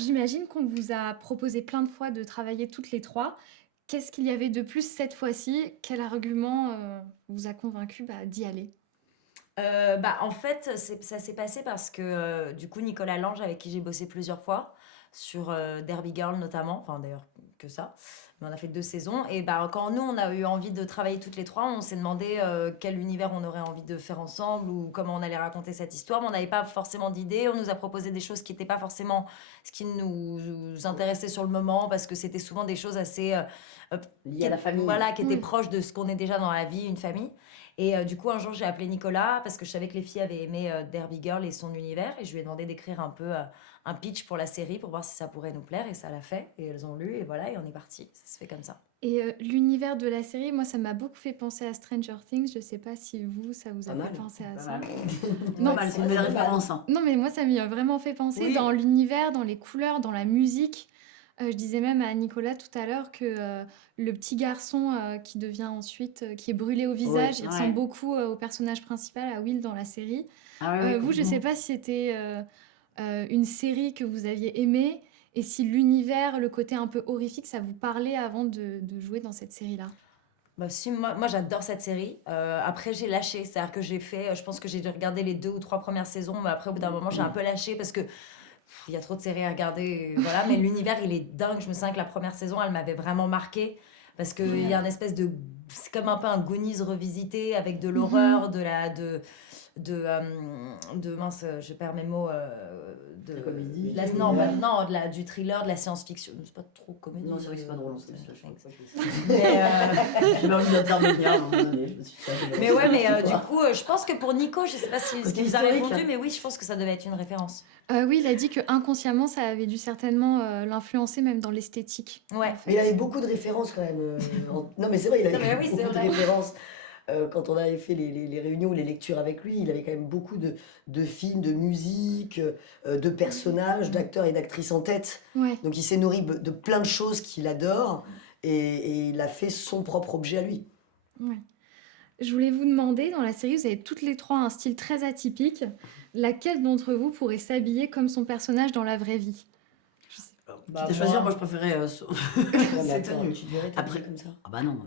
J'imagine qu'on vous a proposé plein de fois de travailler toutes les 3. Qu'est-ce qu'il y avait de plus cette fois-ci? Quel argument, vous a convaincu, d'y aller? En fait, ça s'est passé parce que, du coup, Nicolas Lange, avec qui j'ai bossé plusieurs fois, sur Derby Girl notamment, enfin d'ailleurs que ça, mais on a fait 2 saisons. Et quand nous, on a eu envie de travailler toutes les trois, on s'est demandé quel univers on aurait envie de faire ensemble ou comment on allait raconter cette histoire. Mais on n'avait pas forcément d'idée. On nous a proposé des choses qui n'étaient pas forcément ce qui nous intéressait sur le moment parce que c'était souvent des choses assez Lié à la famille. voilà, qui étaient Oui. proches de ce qu'on est déjà dans la vie, une famille. Et du coup, un jour, j'ai appelé Nicolas parce que je savais que les filles avaient aimé Derby Girl et son univers. Et je lui ai demandé d'écrire un peu un pitch pour la série pour voir si ça pourrait nous plaire. Et ça l'a fait. Et elles ont lu. Et voilà, et on est parti. Ça se fait comme ça. Et l'univers de la série, moi, ça m'a beaucoup fait penser à Stranger Things. Je sais pas si vous, ça vous a Pas fait mal. penser à Pas ça. mal. Non, Pas mal, c'est une belle c'est pas mal. référence. Hein. Non, mais moi, ça m'y a vraiment fait penser Oui. dans l'univers, dans les couleurs, dans la musique. Je disais même à Nicolas tout à l'heure que le petit garçon qui devient ensuite, qui est brûlé au visage, il Ouais. ressemble beaucoup au personnage principal, à Will dans la série. Ah ouais, Vous, je sais pas si c'était une série que vous aviez aimée et si l'univers, le côté un peu horrifique, ça vous parlait avant de jouer dans cette série-là. Si, moi j'adore cette série. Après, j'ai lâché. C'est-à-dire que j'ai fait. Je pense que j'ai dû regarder les 2 ou 3 premières saisons. Mais après, au bout d'un moment, j'ai un peu lâché parce que il y a trop de séries à regarder. Voilà. Mais l'univers, il est dingue. Je me souviens que la première saison, elle m'avait vraiment marquée. Parce qu'il y a un espèce de. C'est comme un peu un Goonies revisité avec de l'horreur, mince, je perds mes mots. La comédie. Du thriller, de la science-fiction. C'est pas trop comédie. Non, c'est vrai que c'est pas drôle. Mais, J'ai envie d'intervenir à un moment donné. Je me suis dit, mais ouais, du coup, je pense que pour Nico, je sais pas ce Côté qu'il vous a historique. répondu, mais oui, je pense que ça devait être une référence. Oui, il a dit que inconsciemment, ça avait dû certainement l'influencer même dans l'esthétique. Ouais. en fait. Mais il avait beaucoup de références quand même. Non, mais c'est vrai, il avait Non, mais oui, c'est beaucoup de vrai. références. Quand on avait fait les réunions ou les lectures avec lui, il avait quand même beaucoup de films, de musique, de personnages, d'acteurs et d'actrices en tête. Ouais. Donc il s'est nourri de plein de choses qu'il adore et il a fait son propre objet à lui. Ouais. Je voulais vous demander, dans la série, vous avez toutes les 3 un style très atypique. Laquelle d'entre vous pourrait s'habiller comme son personnage dans la vraie vie? Bah, Quitte à choisir, moi je préférais. Non, mais C'est attends, tenu. tu te verrais Après- t'habiller comme ça? Ah bah non.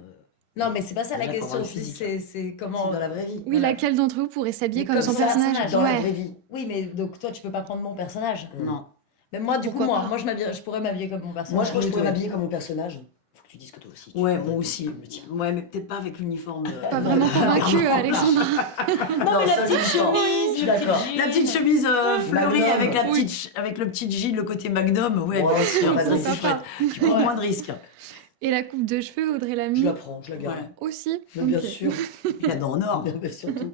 Non, mais c'est pas ça la Déjà, faut avoir question. le physique. C'est comment. C'est dans la vraie vie. Oui, Voilà. laquelle d'entre vous pourrait s'habiller Mais comme comme son son personnage? personnage, Dans la Ouais. vraie vie. Oui, mais donc toi, tu peux pas prendre mon personnage. Non. Mais moi, du Pourquoi coup, pas moi, je pourrais m'habiller comme mon Moi, personnage. je crois que je pourrais Ouais. m'habiller comme mon personnage. Faut que tu dises que toi aussi. tu Ouais, peux moi t'habiller aussi. comme le tien. Ouais, mais peut-être pas avec l'uniforme. Pas vraiment convaincu, Alexandra. Non, mais la ça, petite je suis d'accord. chemise, Je suis le petit d'accord. jean. La petite chemise fleurie Magnum. avec, Oui. avec le petit jean, le côté Magnum, ouais, Ouais, bien sûr, c'est ça c'est sympa. chouette. Tu prends moins de risques. Et la coupe de cheveux, Audrey Lamy? Je la prends, je la garde. Ouais. Aussi? Mais bien Ok. sûr. Il a dents en or. Bien, surtout.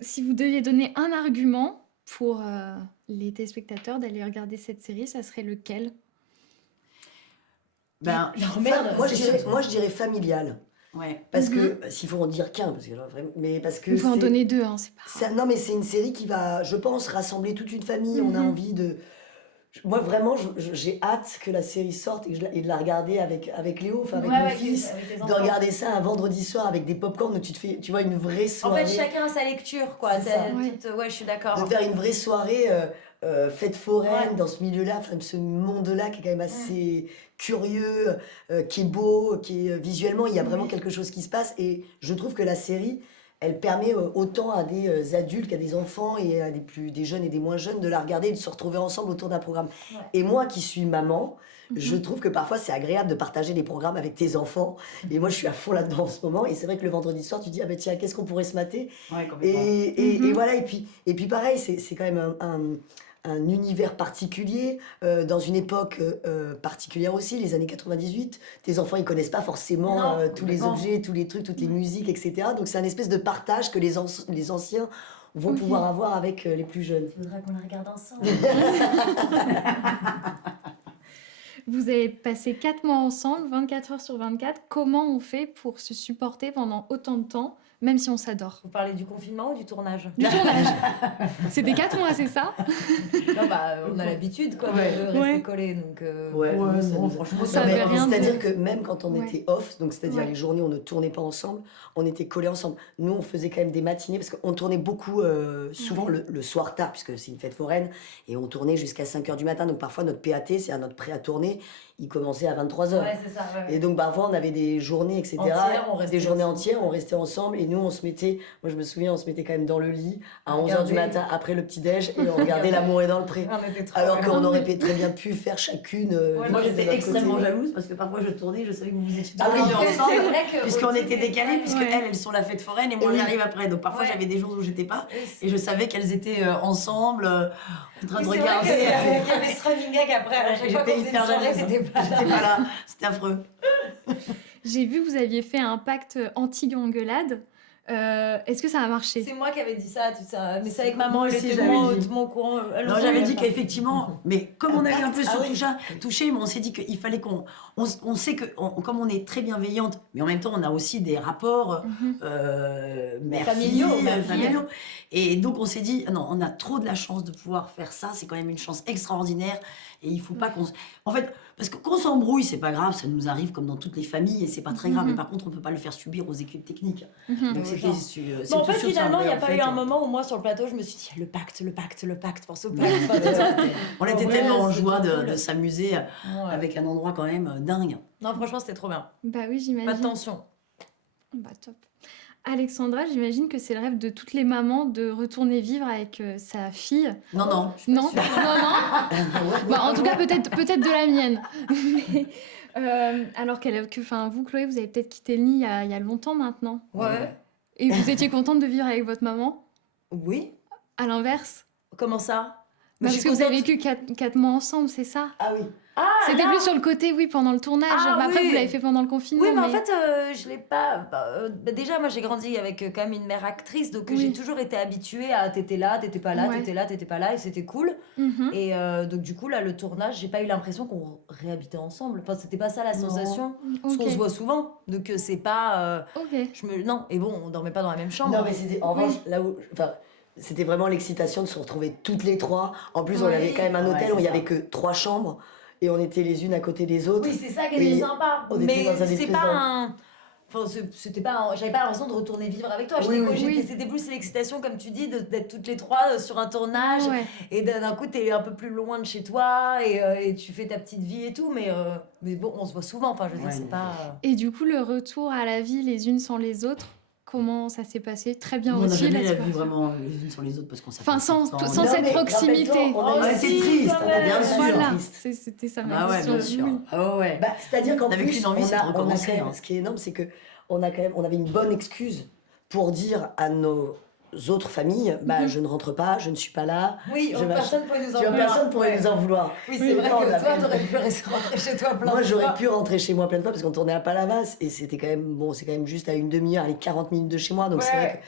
Si vous deviez donner un argument pour les téléspectateurs d'aller regarder cette série, ça serait lequel? Ben, Non, merde. Moi, je dirais familial. ouais. Parce que, s'il faut en dire qu'un, parce que, mais parce que Il faut en c'est- donner 2, hein, c'est pas... non, mais c'est une série qui va, je pense, rassembler toute une famille. On a Mhm. envie de. Moi, vraiment, j'ai hâte que la série sorte et de la regarder avec Léo, enfin avec Ouais, mon avec fils. avec les De enfants. regarder ça un vendredi soir avec des pop-corn où tu te fais, tu vois, une vraie En soirée. fait, chacun a sa lecture, quoi. C'est ça. Ouais. Je suis d'accord. De faire une vraie soirée fête foraine Ouais. dans ce milieu-là, enfin, ce monde-là qui est quand même assez curieux, qui est beau, qui est visuellement, il y a vraiment quelque chose qui se passe. Et je trouve que la série, elle permet autant à des adultes qu'à des enfants et à des jeunes et des moins jeunes de la regarder et de se retrouver ensemble autour d'un programme. Ouais. Et moi qui suis maman, je Mhm. trouve que parfois c'est agréable de partager des programmes avec tes enfants. Et moi je suis à fond là-dedans en ce moment. Et c'est vrai que le vendredi soir, tu dis, ah ben tiens, qu'est-ce qu'on pourrait se mater? Ouais, complètement. Et voilà, et puis pareil, c'est quand même un univers particulier, dans une époque particulière aussi, les années 98. Tes enfants, ils connaissent pas forcément Non, tous les complètement. objets, tous les trucs, toutes les musiques, etc. Donc c'est un espèce de partage que les anciens vont Ok. pouvoir avoir avec les plus jeunes. Tu voudrais qu'on la regarde ensemble. Vous avez passé 4 mois ensemble, 24 heures sur 24. Comment on fait pour se supporter pendant autant de temps? même si on s'adore. Vous parlez du confinement ou du tournage? Du tournage. C'est des 4 mois, c'est ça? Non, bah, on a l'habitude quoi, Ouais. de rester Ouais. collés. Donc, Ouais, Ouais, nous, ça bon, nous- franchement, Ça Non, veut mais rien c'est-à-dire dire. que même quand on Ouais. était off, donc c'est-à-dire Ouais. les journées où on ne tournait pas ensemble, on était collés ensemble. Nous, on faisait quand même des matinées parce qu'on tournait beaucoup, souvent le soir tard, puisque c'est une fête foraine, et on tournait jusqu'à 5h du matin. Donc parfois, notre PAT, c'est à notre prêt à tourner, il commençait à 23h. ouais, c'est ça. Ouais. Et donc parfois, on avait des journées, etc. Entières, on restait Des journées ensemble. entières, on restait ensemble, et nous, on se mettait, moi je me souviens, on se mettait quand même dans le lit à 11h du Regarder. matin après le petit-déj, et on regardait L'amour est dans le pré. On était trop Alors bien. qu'on aurait très bien pu faire chacune. Ouais, Moi, de j'étais notre extrêmement côté. jalouse parce que parfois je tournais, je savais que vous étiez Ah oui, tous en fait, c'est ensemble. vrai que Puisqu'on au était début, décalés, puisque ouais. elles sont la fête foraine et moi Oui. j'arrive après. Donc parfois Ouais. j'avais des jours où j'étais pas. Et Et je savais qu'elles étaient ensemble, en train de oui, c'est vrai regarder. qu'il y avait ce running gag après. À chaque fois J'étais qu'on faisait une hyper soirée, jalouse. t'étais pas là. J'étais pas là. C'était affreux. J'ai vu que vous aviez fait un pacte anti-engueulade. Est-ce que ça a marché? C'est moi qui avais dit ça, tout ça. Mais c'est avec maman, Moi elle aussi, était j'avais moins dit. hautement au courant. Elle Non, en j'avais savait dit pas. qu'effectivement, mais comme on avait un peu Ah oui. touché, mais on s'est dit qu'il fallait on sait que, comme on est très bienveillante, mais en même temps, on a aussi des rapports Mhm. Familiaux, mère-fille, même. familiaux. Et donc, on s'est dit, non, on a trop de la chance de pouvoir faire ça, c'est quand même une chance extraordinaire. Et il faut pas qu'on. En fait, parce que qu'on s'embrouille, c'est pas grave, ça nous arrive comme dans toutes les familles et c'est pas très grave. Mais par contre, on peut pas le faire subir aux équipes techniques. Mhm. Donc, Aux c'était. gens. c'est Bon, en tout fait, sur ça, finalement, il n'y a mais pas en fait, eu un moment où moi, sur le plateau, je me suis dit, le pacte pour ce pacte. On était Ouais, tellement en c'est joie trop de cool. s'amuser Ouais. avec un endroit quand même dingue. Non, franchement, c'était trop bien. Bah oui, Pas de j'imagine. tension. Bah top. Alexandra, j'imagine que c'est le rêve de toutes les mamans de retourner vivre avec sa fille. Non, non. Non, non, non. Bah, en tout cas, peut-être de la mienne. Mais, alors enfin, vous, Chloé, vous avez peut-être quitté le nid il y a longtemps maintenant. Ouais. Et vous étiez contente de vivre avec votre maman? Oui. À l'inverse? Comment ça? Bah, Mais je parce suis que vous avez contente. vécu 4 mois ensemble, c'est ça? Ah oui. Ah, C'était là plus sur le côté, oui, pendant le tournage. Ah, Bah, après, oui. vous l'avez fait pendant le confinement. Oui, mais en fait, je l'ai pas. Déjà, moi, j'ai grandi avec quand même une mère actrice, donc Oui. j'ai toujours été habituée à t'étais là, t'étais pas là, Ouais. t'étais pas là, et c'était cool. Mhm. Et donc, du coup, là, le tournage, j'ai pas eu l'impression qu'on réhabitait ensemble. Enfin, c'était pas ça la Non. sensation. Parce Ok. qu'on se voit souvent, donc c'est pas. Ok. Non, et bon, on dormait pas dans la même chambre. Non, mais c'était en revanche là où. Enfin, c'était vraiment l'excitation de se retrouver toutes les trois. En plus, on Ouais. avait quand même un Ouais, hôtel c'est où il y ça. avait que 3 chambres et on était les unes à côté des autres. Oui, c'est ça qui Et était sympa. on était Mais dans un c'est espèce pas d'un- un. Enfin, c'était pas. J'avais pas l'impression de retourner vivre avec toi. Oui, oui. Oui. C'était plus l'excitation, comme tu dis, d'être toutes les trois sur un tournage. Ouais. Et d'un coup, t'es un peu plus loin de chez toi et tu fais ta petite vie et tout. Mais bon, on se voit souvent. Enfin, je veux dire, Ouais, c'est mais- pas. Et du coup, le retour à la vie les unes sans les autres, comment ça s'est passé? Très bien Nous, on n'a aussi. jamais là, la c'est vu pas- vraiment les unes sur les autres parce qu'on s'appelle Enfin, sans tout le temps. sans Non, cette mais proximité. rappelle-toi, on a Oh, été si, triste, quand même. bien sûr. Voilà, triste. c'était ça Ah ma ouais, question. bien sûr. Oui. Ah ouais. Bah, c'est-à-dire qu'en T'avais plus, qu'une envie, c'est de on a recommencer, quand même, hein. ce qui est énorme, c'est que on avait une bonne excuse pour dire à nos autres familles, bah, je ne rentre pas, je ne suis pas là. Oui, Je personne pourrait nous en Tu vois, vouloir. personne pourrait nous en vouloir. Oui, c'est vrai Non, on que a toi, fait- t'aurais pu rentrer chez toi plein Moi, de j'aurais fois. pu rentrer chez moi plein de fois parce qu'on tournait à Palavas et c'était quand même, bon, c'est quand même juste à une demi-heure, allez, 40 minutes de chez moi. Donc c'est Ouais. vrai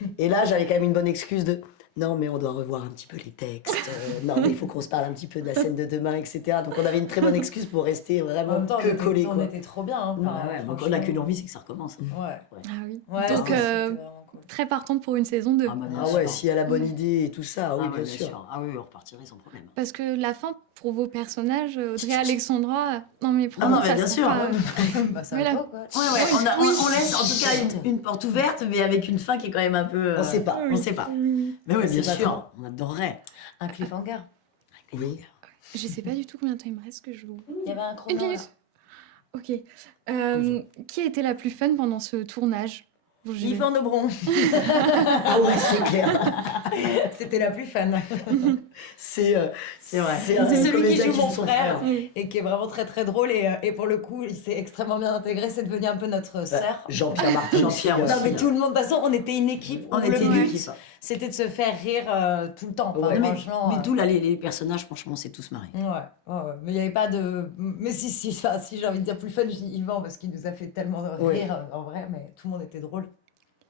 que... Et là, j'avais quand même une bonne excuse de non, mais on doit revoir un petit peu les textes. Non, mais il faut qu'on se parle un petit peu de la scène de demain, etc. Donc on avait une très bonne excuse pour rester En vraiment même temps, que collés. on Quoi. était trop bien. Hein. Bah ouais, donc on n'a qu'une envie, c'est que ça recommence. Ouais. Ah oui. Ouais, Donc, c'était vraiment cool. très partante pour une saison 2. Ah bah, bien Ah sûr. ouais, s'il y a la bonne idée et tout ça, oui, Ah ouais, bien sûr. Ah oui, on repartirait sans problème. Parce que la fin, pour vos personnages, Audrey et Alexandra, non mais pour Ah non, nous, mais ça bien sera sûr. pas, Bah, ça Voilà. va pas, quoi. Ouais, ouais, on laisse en tout cas une porte ouverte, mais avec une fin qui est quand même un peu. On sait pas. On sait pas. Mais oui, On bien sait pas sûr, trop. on adorerait. Un cliffhanger. Oui. Je sais pas du tout combien de temps il me reste que je vous... Il y avait un Une chrono. là. minute. Ok. Qui a été la plus fun pendant ce tournage? Bon, je vais- Yvan Nebron. Ah ouais, c'est clair. C'était la plus fun. C'est C'est vrai. un C'est des celui qui comédiens joue mon son frère. Oui. Et qui est vraiment très très drôle. Et pour le coup, il s'est extrêmement bien intégré. C'est devenu un peu notre Bah, sœur. Jean-Pierre Martin. Jean-Pierre aussi, Non, mais hein. tout le monde, de toute façon, on était une équipe. On Le était une but, équipe. c'était de se faire rire tout le temps. Enfin, Ouais. Non, franchement. mais d'où là, les personnages, franchement, on s'est tous marrés. Ouais, ouais. Mais il n'y avait pas de. Mais si, ça, si j'ai envie de dire plus fun, je dis Yvan parce qu'il nous a fait tellement Ouais. rire en vrai, mais tout le monde était drôle.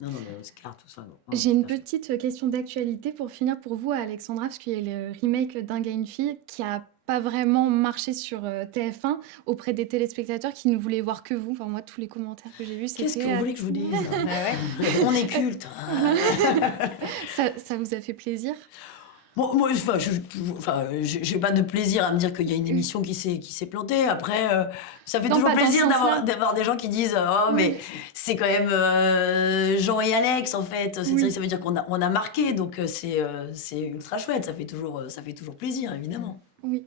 Non, non, mais Oscar, tout ça, non. J'ai une petite question d'actualité pour finir pour vous, Alexandra, parce qu'il y a le remake d'Un gars, une fille qui a pas vraiment marché sur TF1 auprès des téléspectateurs qui ne voulaient voir que vous. Enfin, moi, tous les commentaires que j'ai vus, c'était... Qu'est-ce que vous voulez que je vous dise? Ouais. On est culte. Ça vous a fait plaisir? Bon, moi, j'ai pas de plaisir à me dire qu'il y a une émission qui s'est plantée. Après, ça fait Non, toujours pas dans ce plaisir sens-là. d'avoir des gens qui disent oh, mais c'est quand même Jean et Alex, en fait. Cette Oui. série, ça veut dire on a marqué. Donc, c'est ultra chouette. Ça fait toujours plaisir, évidemment. Oui.